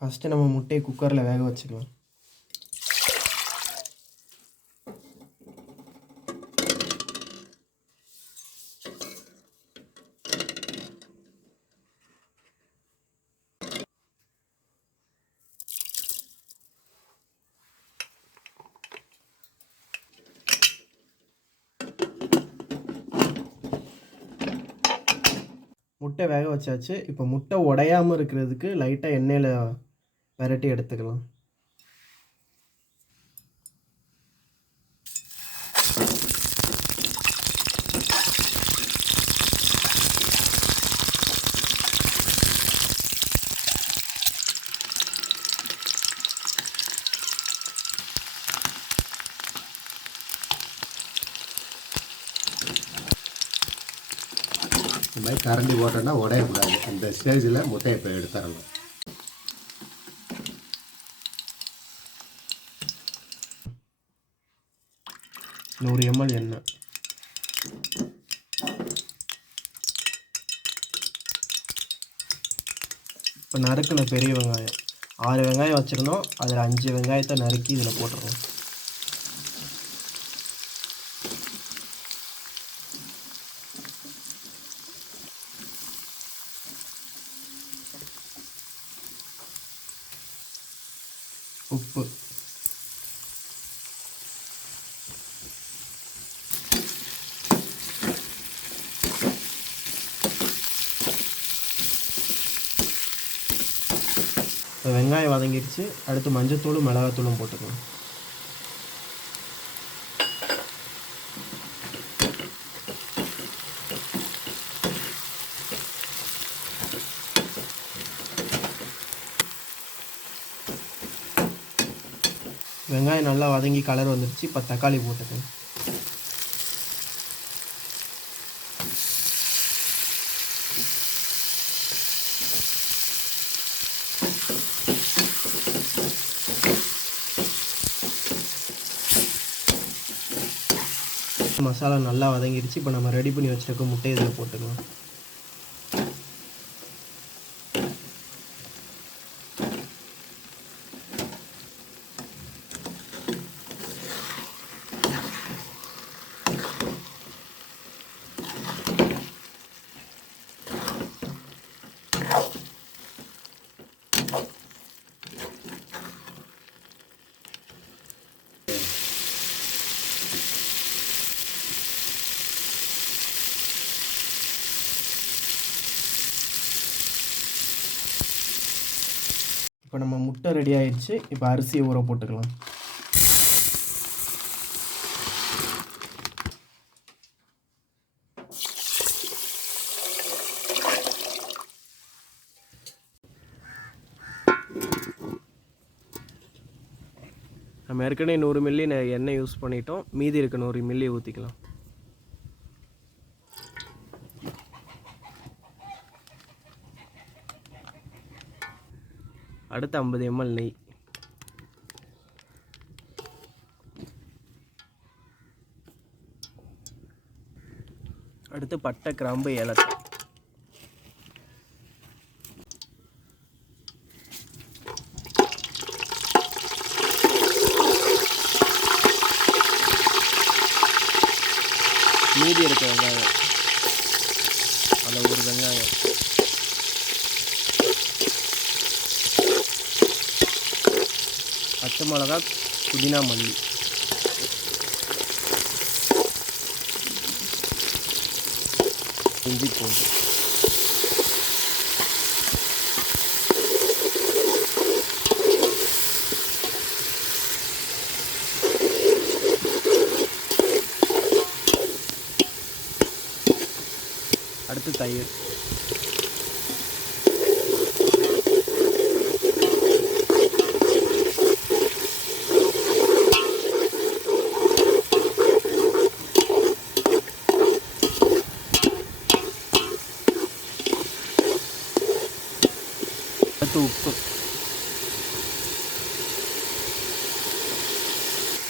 First நம்ம முட்டையை குக்கரில் வேக வச்சுக்கலாம். முட்டை வேக வச்சாச்சு. இப்போ முட்டை உடையாமல் இருக்கிறதுக்கு லைட்டாக எண்ணெயில் விரட்டி எடுத்துக்கலாம். இந்த மாதிரி கரண்டி போட்டோன்னா உடையக்கூடாது. அந்த ஸ்டேஜில் முட்டையை இப்போ எடுத்துடணும். நூறு ml எண்ணெய். இப்போ நறுக்கின பெரிய வெங்காயம் 6 வெங்காயம் வச்சுருந்தோம். அதில் 5 வெங்காயத்தை நறுக்கி இதில் போட்டுருவோம். உப்பு, வெங்காயம் வதங்கிடுச்சு. அடுத்து மஞ்சத்தூளும் மிளகாத்தூளும் போட்டுக்கலாம். வெங்காயம் நல்லா வதங்கி கலர் வந்துடுச்சு. இப்போ தக்காளி போட்டுக்கலாம். மசாலா நல்லா வதங்கிடுச்சு. இப்போ நம்ம ரெடி பண்ணி வச்சுருக்க முட்டை இதில் போட்டுக்கலாம். இப்போ நம்ம முட்டை ரெடி ஆயிடுச்சு. இப்போ அரிசியை ஊற போட்டுக்கலாம். நம்ம ஏற்கனவே 100 மில்லி எண்ணெய் யூஸ் பண்ணிட்டோம். மீதி இருக்க 100 மில்லி ஊற்றிக்கலாம். அடுத்து 50 ml நெய். அடுத்து பட்டை, கிராம்பு, ஏலக்காய். மீதி இருக்க வெங்காயம், அதில் ஒரு வெங்காயம், பச்சை மிளகா, புதினா, மல்லி. இஞ்சி பூண்டு. அடுத்து தயிர். அடுத்து உப்பு.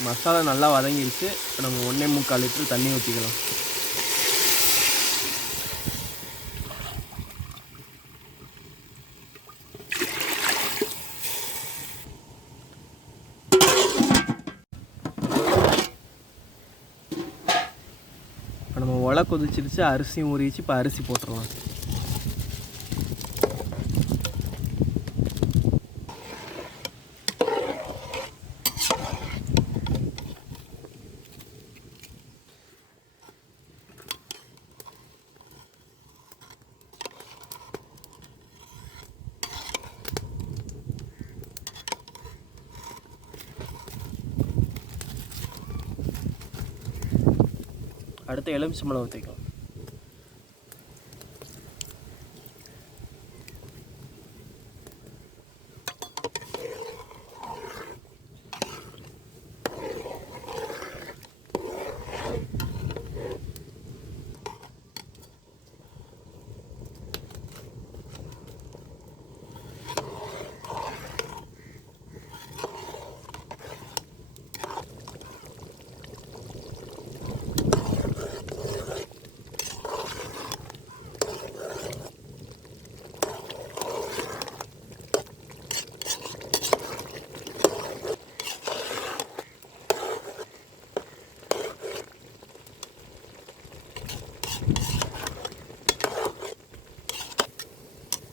மசாலா நல்லா வதங்கிடுச்சு. நம்ம 1.25 லிட்டர் தண்ணி ஊற்றிக்கலாம். நல்லா கொதிச்சிருச்சு, அரிசியும் ஊறிச்சு. இப்போ அரிசி போட்டுடலாம். அடுத்து எலுமிச்சம்பழம் ஊற்றிக்கலாம்.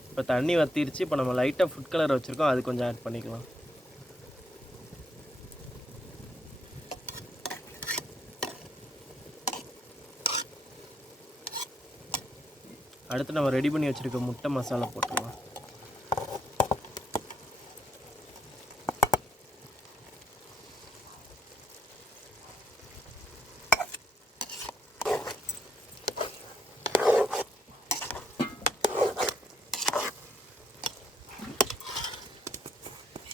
இப்போ தண்ணி வற்றிருச்சு. இப்போ நம்ம லைட்டாக ஃபுட் கலர் வச்சுருக்கோம், அது கொஞ்சம் ஆட் பண்ணிக்கலாம். அடுத்து நம்ம ரெடி பண்ணி வச்சுருக்க முட்டை மசாலா போட்டுக்கலாம்.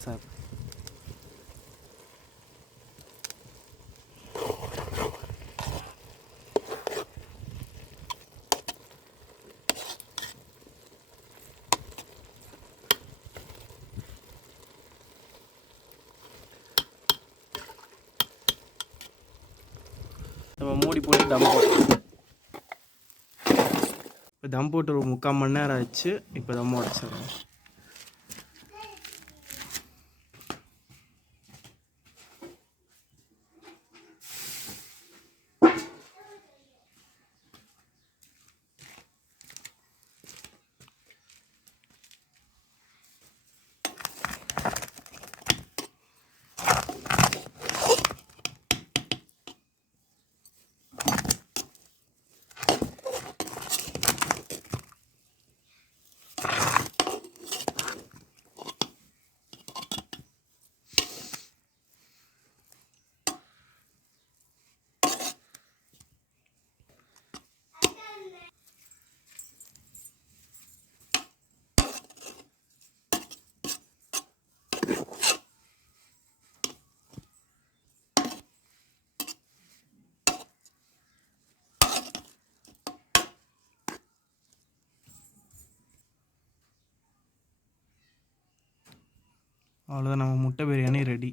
சார் நம்ம மூடி போட்டு தம் போட்டு இப்போ தம் போட்டு ஒரு 3/4 மணி நேரம் ஆச்சு. இப்போ தம் உடச்சிடலாம். அவ்வளோதான், நம்ம முட்டை பிரியாணி ரெடி.